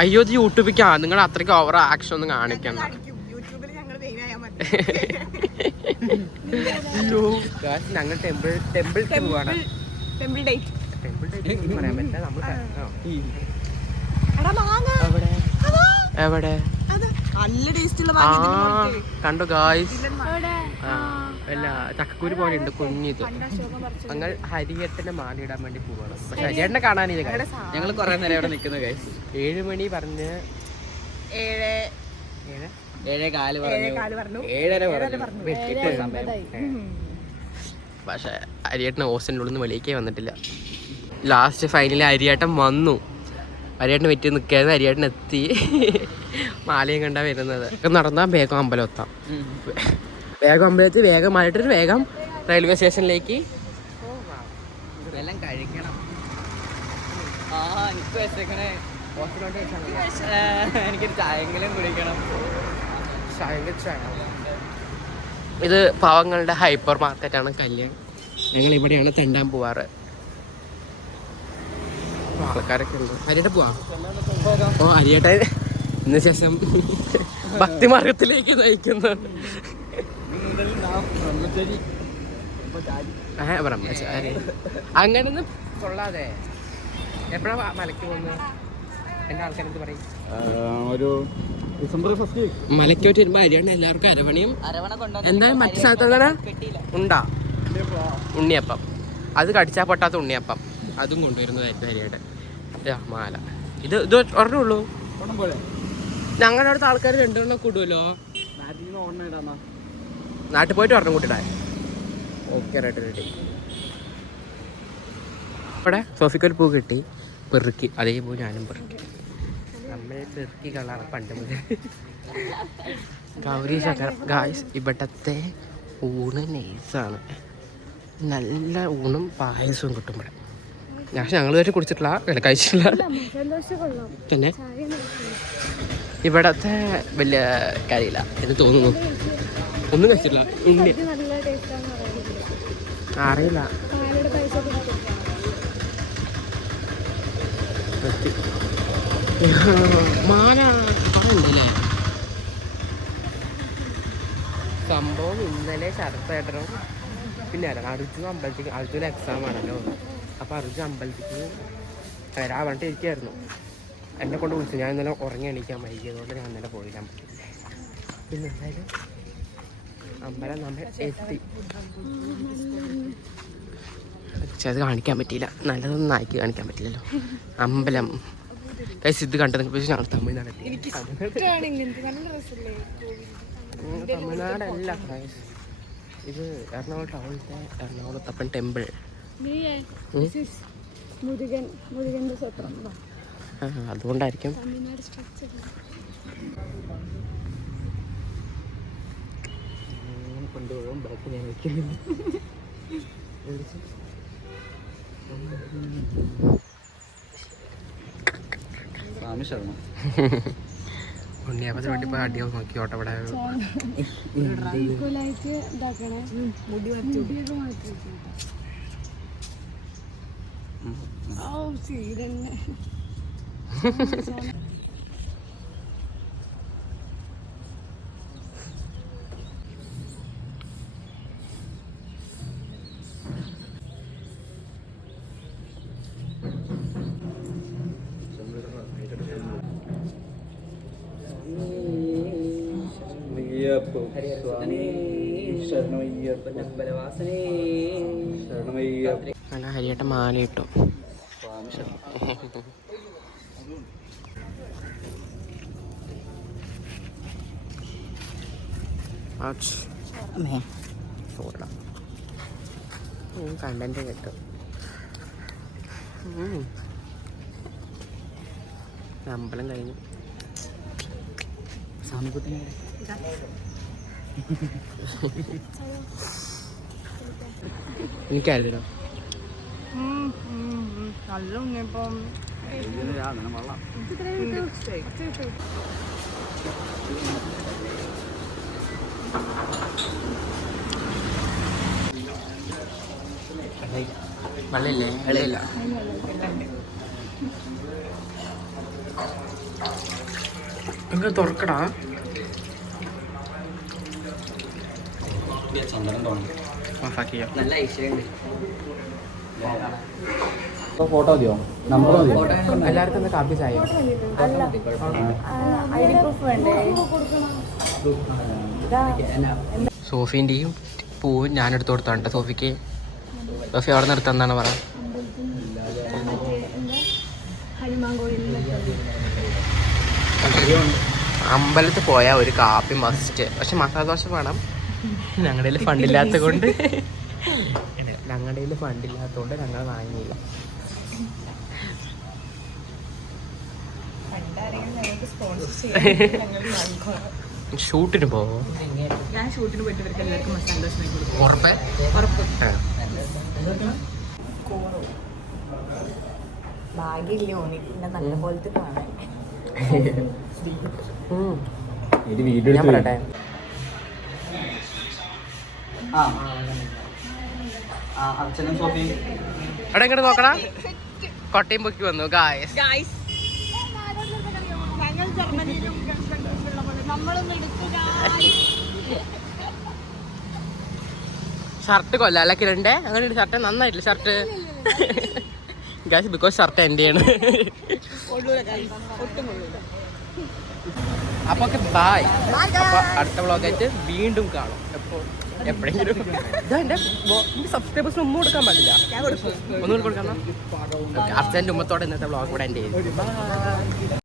അയ്യോ ഇത് യൂട്യൂബിക്കാ, നിങ്ങൾ അത്രയ്ക്ക് ഓവർ ആക്ഷൻ ഒന്നും കാണിക്കണ്ട. ഞങ്ങൾ ടെമ്പിൾ പോവാണ്. എവിടെ കണ്ടു ഗായ്സ്? അല്ല ചക്കക്കൂര് പോലെ ഉണ്ട് കുഞ്ഞിത്. ഞങ്ങൾ ഹരിയേട്ടനെ മാലയിടാൻ വേണ്ടി പോവാണ്. പക്ഷെ ഹരിയേട്ടനെ കാണാനില്ല. ഞങ്ങൾ കുറെ നേരം ഇവിടെ നിൽക്കുന്നു ഗൈസ്. 7 മണി പറഞ്ഞ് 7:15 പറഞ്ഞു, 7:30 പറഞ്ഞു. പക്ഷെ ഹരിയേട്ടന് ഹോസ്റ്റലിൻ്റെ ഉള്ളിൽ നിന്ന് വെളിയിലേ വന്നിട്ടില്ല. ലാസ്റ്റ് ഫൈനലി ഹരിയേട്ടൻ വന്നു. ഹരിയേട്ടന് വെറ്റി നിൽക്കായിരുന്നു. ഹരിയേട്ടൻ എത്തി. മാലയും കണ്ടാ വരുന്നത്. നടന്നാൽ വേഗം അമ്പലം എത്താം. വേഗം അമ്പലത്തിൽ വേഗം മാലിട്ടിട്ട് വേഗം റെയിൽവേ സ്റ്റേഷനിലേക്ക് എല്ലാം കഴിക്കണം. എനിക്കൊരു ചായങ്കിലും കുടിക്കണം. ഇത് പാവങ്ങളുടെ ഹൈപ്പർ മാർക്കറ്റാണ് കല്യാൺ. ഞങ്ങൾ ഇവിടെയാണ് തെണ്ടാൻ പോവാറ്. ആൾക്കാരൊക്കെ ഉണ്ട്. ഹരിയേട്ട പോവാ. ഓ ഹരിയേട്ട ഇന്ന ശേഷം ഭക്തിമാർഗത്തിലേക്ക് നയിക്കുന്നു. ബ്രഹ്മചാരി അങ്ങനൊന്നും കൊള്ളാതെ. എപ്പോഴാ മലയ്ക്ക് പോകുന്നത്? എന്റെ ആൾക്കാരെന്ത് പറയും? ഒരു ഡിസംബർ 1 മലയ്ക്ക് പോയിട്ട് വരുമ്പോ ഹരിയേട്ടൻ എല്ലാവർക്കും അരവണയും എന്തായാലും മറ്റു സ്ഥലത്തുള്ള ഉണ്ടാ ഉണ്ണിയപ്പം. അത് കടിച്ചാൽ പൊട്ടാത്ത ഉണ്ണിയപ്പം അതും കൊണ്ടുവരുന്നതായിരുന്നു ഹരിയേട്ടൻ. മാല ഇത് ഒരെണ്ണേ ഉള്ളൂ. ഞങ്ങളുടെ അടുത്ത ആൾക്കാർ 2 എണ്ണം കൂടുമല്ലോ. നാട്ടിൽ പോയിട്ട് ഒരെണ്ണം കൂട്ടിടാ. Okay ready. ഇവിടെ സോഫിക്കൊരു പൂ കിട്ടി, പെറുക്കി. അതേപോലെ ഞാനും പെറുക്കി. നമ്മൾ പെറുക്കി കളാണ് പണ്ട് മുതൽ. ഗൗരി ശങ്കരം ഗായ്സ്, ഇവിടത്തെ ഊണ് നൈസാണ്. നല്ല ഊണും പായസവും കിട്ടും ഇവിടെ. പക്ഷെ ഞങ്ങൾ വരെ കുടിച്ചിട്ടില്ല, കഴിച്ചിട്ടില്ല. പിന്നെ ഇവിടത്തെ വലിയ കാര്യമില്ല എന്ന് തോന്നുന്നു. ഒന്നും കഴിച്ചിട്ടില്ല. ഉണ്ണി അറിയില്ല. മാല ഉണ്ടല്ലേ സംഭവം. ഇന്നലെ ശരത്തേട്ടനും പിന്നെ അർജുൻ അമ്പലത്തേക്ക്, അർജുൻ എക്സാം ആണല്ലോ. അപ്പോൾ അർജുൻ അമ്പലത്തേക്ക് വരാൻ പറഞ്ഞിട്ട് ഇരിക്കുകയായിരുന്നു. എന്നെ കൊണ്ട് വിളിച്ചു. ഞാൻ ഇന്നലെ ഉറങ്ങി എണീക്കാൻ വൈകിയതുകൊണ്ട് ഞാൻ ഇന്നലെ പോയില്ല അമ്പലത്തിൽ. പിന്നെ എന്തായാലും അമ്പലം നമ്മൾ എത്തി. പക്ഷെ അത് കാണിക്കാൻ പറ്റിയില്ല. നല്ലതൊന്നും നായിക്ക് കാണിക്കാൻ പറ്റില്ലല്ലോ. അമ്പലം കൈസ് ഇത് കണ്ടതിനെ കുറിച്ച് ഞങ്ങൾ തമിഴ്നാടെത്തി. തമിഴ്നാടല്ല ഗൈസ്, ഇത് എറണാകുളം ടൗണിലത്തെ എറണാകുളത്തപ്പൻ ടെമ്പിൾ. അതുകൊണ്ടായിരിക്കും. കൊണ്ടുപോകും. ബാക്കി ഞാൻ വയ്ക്കുന്നില്ല. ഉണ്ണിയപ്പത്തിന് വേണ്ടി പോയി അടിയോ നോക്കിയോട്ടെ. ഇവിടെ അല്ല ഹരിയേട്ടൻ മാല ഇട്ടു. കണ്ടന്റ് കിട്ടും. അമ്പലം കഴിഞ്ഞു. സാമിക്കുട്ടി എനിക്കറിയില്ല. നല്ല ഉണ്ണിയപ്പം. വെള്ളമില്ലേ? വെള്ളമില്ല. അങ്ങ് തുറക്കടാ. നല്ല ഐശ്വര്യം. ഫോട്ടോ മതിയോ? നമ്പർ മതിയോ? എല്ലാവർക്കും ഒന്ന് കാപ്പി ചായ. സോഫീൻ്റെയും പൂവും ഞാനെടുത്ത് കൊടുത്തോണ്ട് സോഫിക്ക്. സോഫി അവിടെ നിർത്താന്നാണ് പറ. അമ്പലത്തിൽ പോയാൽ ഒരു കാപ്പി മസ്റ്റ്. പക്ഷെ മസാല ദോശ വേണം. ഞങ്ങളുടെ കയ്യിൽ ഫണ്ടില്ലാത്ത കൊണ്ട് ഞങ്ങൾ വാങ്ങിയില്ല. ഷൂട്ടിന് പോവോ? ഞാൻ ഷൂട്ടിന് പോയിട്ട് ഇവർക്ക് എല്ലാവർക്കും മസാല ദോശ കൊടുക്കും. ഉറപ്പേ? ഭാഗ്യമില്ല ഓനി പിന്നെ നല്ല പോലത്തെ കാണാൻ. ഞാൻ പറയട്ടെ, അർച്ചനും സോഫിയും അവിടെ ഇങ്ങോട്ട് നോക്കടാ. കൊട്ടയും പൊക്കി വന്നു ഗായ്സ്. ഞങ്ങൾ ജർമ്മനിയിലും നമ്മളൊന്നും എടുക്കുക. ഷർട്ട് കൊല്ലാല കിരണ്ടേ. അങ്ങനെ ഒരു ഷർട്ട് നന്നായിട്ടില്ല ഷർട്ട് ഗായ്സ്. ബിക്കോസ് ഷർട്ട് എൻ്റെയാണ്. അപ്പൊ ഓക്കെ, ബൈ. അപ്പൊ അടുത്ത വ്ളോഗായിട്ട് വീണ്ടും കാണും. എപ്പോഴെങ്കിലും എന്റെ സബ്സ്ക്രൈബേഴ്സിന് ഒന്നും കൊടുക്കാൻ പാടില്ല. ഒന്നുകൂടി കൊടുക്കാം. അർച്ചൻ്റെ ഉമ്മത്തോടെ ഇന്നത്തെ വ്ളോഗ് കൂടെ എൻ്റെ